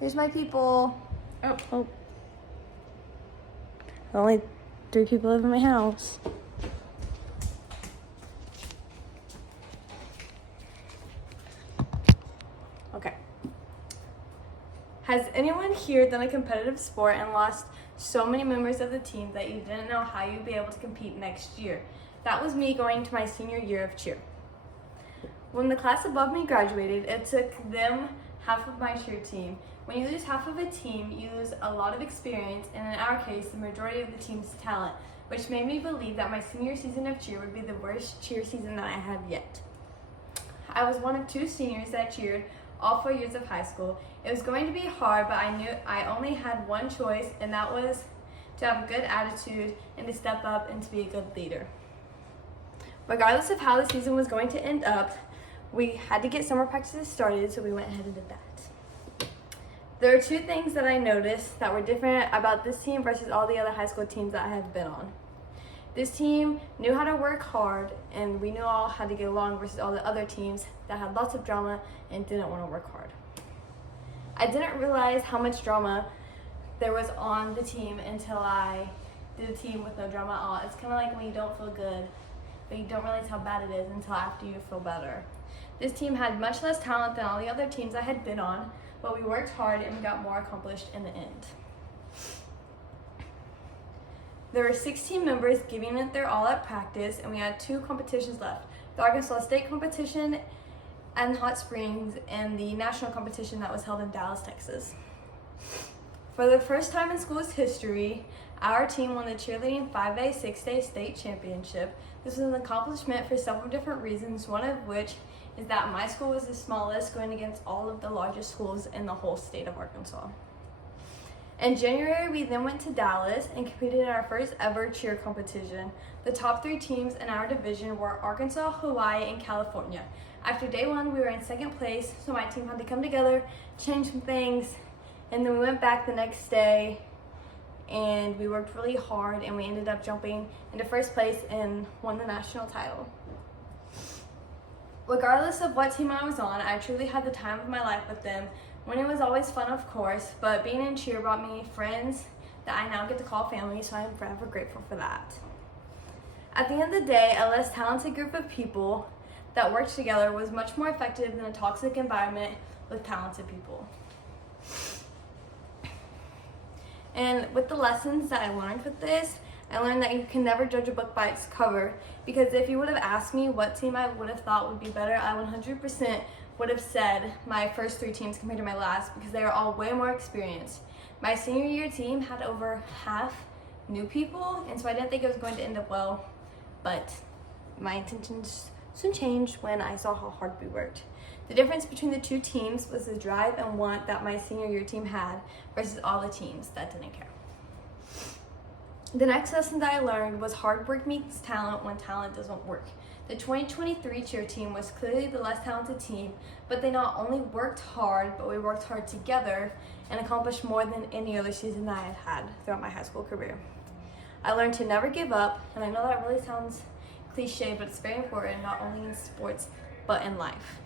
Here's my people. Oh. Only 3 people live in my house. Okay. Has anyone here done a competitive sport and lost so many members of the team that you didn't know how you'd be able to compete next year? That was me going to my senior year of cheer. When the class above me graduated, it took them half of my cheer team. When you lose half of a team, you lose a lot of experience, and in our case, the majority of the team's talent, which made me believe that my senior season of cheer would be the worst cheer season that I had yet. I was one of 2 seniors that cheered all 4 years of high school. It was going to be hard, but I knew I only had one choice, and that was to have a good attitude and to step up and to be a good leader. Regardless of how the season was going to end up, we had to get summer practices started, so we went ahead and did that. There are 2 things that I noticed that were different about this team versus all the other high school teams that I had been on. This team knew how to work hard, and we knew all how to get along versus all the other teams that had lots of drama and didn't want to work hard. I didn't realize how much drama there was on the team until I did a team with no drama at all. It's kind of like when you don't feel good, but you don't realize how bad it is until after you feel better. This team had much less talent than all the other teams I had been on, but we worked hard and we got more accomplished in the end. There were 16 members giving it their all at practice, and we had 2 competitions left: the Arkansas State competition in Hot Springs and the national competition that was held in Dallas, Texas. For the first time in school's history, our team won the cheerleading 5A, 6A state championship. This was an accomplishment for several different reasons, one of which is that my school was the smallest, going against all of the largest schools in the whole state of Arkansas. In January, we then went to Dallas and competed in our first ever cheer competition. The top 3 teams in our division were Arkansas, Hawaii, and California. After day 1, we were in second place, so my team had to come together, change some things, and then we went back the next day and we worked really hard, and we ended up jumping into first place and won the national title. Regardless of what team I was on, I truly had the time of my life with them. Winning was always fun, of course, but being in cheer brought me friends that I now get to call family, so I am forever grateful for that. At the end of the day, a less talented group of people that worked together was much more effective than a toxic environment with talented people. And with the lessons that I learned with this, I learned that you can never judge a book by its cover, because if you would have asked me what team I would have thought would be better, I 100% would have said my first 3 teams compared to my last, because they are all way more experienced. My senior year team had over half new people, and so I didn't think it was going to end up well, but my intentions soon changed when I saw how hard we worked. The difference between the 2 teams was the drive and want that my senior year team had versus all the teams that didn't care. The next lesson that I learned was hard work meets talent when talent doesn't work. The 2023 cheer team was clearly the less talented team, but they not only worked hard, but we worked hard together and accomplished more than any other season that I had had throughout my high school career. I learned to never give up, and I know that really sounds cliche, but it's very important, not only in sports, but in life.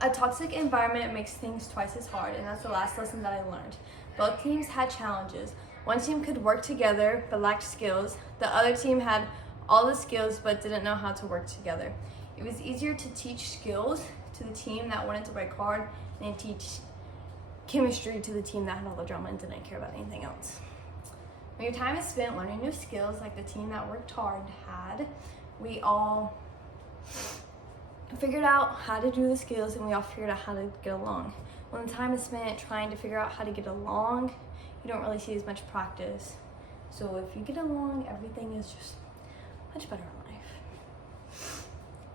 A toxic environment makes things twice as hard, and that's the last lesson that I learned. Both teams had challenges. One team could work together but lacked skills. The other team had all the skills but didn't know how to work together. It was easier to teach skills to the team that wanted to work hard than teach chemistry to the team that had all the drama and didn't care about anything else. When your time is spent learning new skills like the team that worked hard had, we all figured out how to do the skills, and we all figured out how to get along. When the time is spent trying to figure out how to get along, you don't really see as much practice. So if you get along, everything is just much better in life.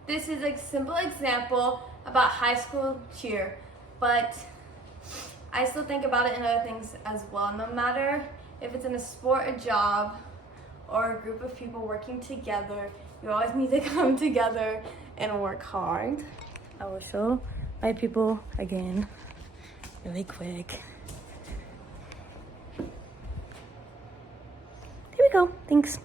This is a simple example about high school cheer, but I still think about it in other things as well. No matter if it's in a sport, a job, or a group of people working together, you always need to come together and work hard. I will show my people again really quick. Here we go. Thanks.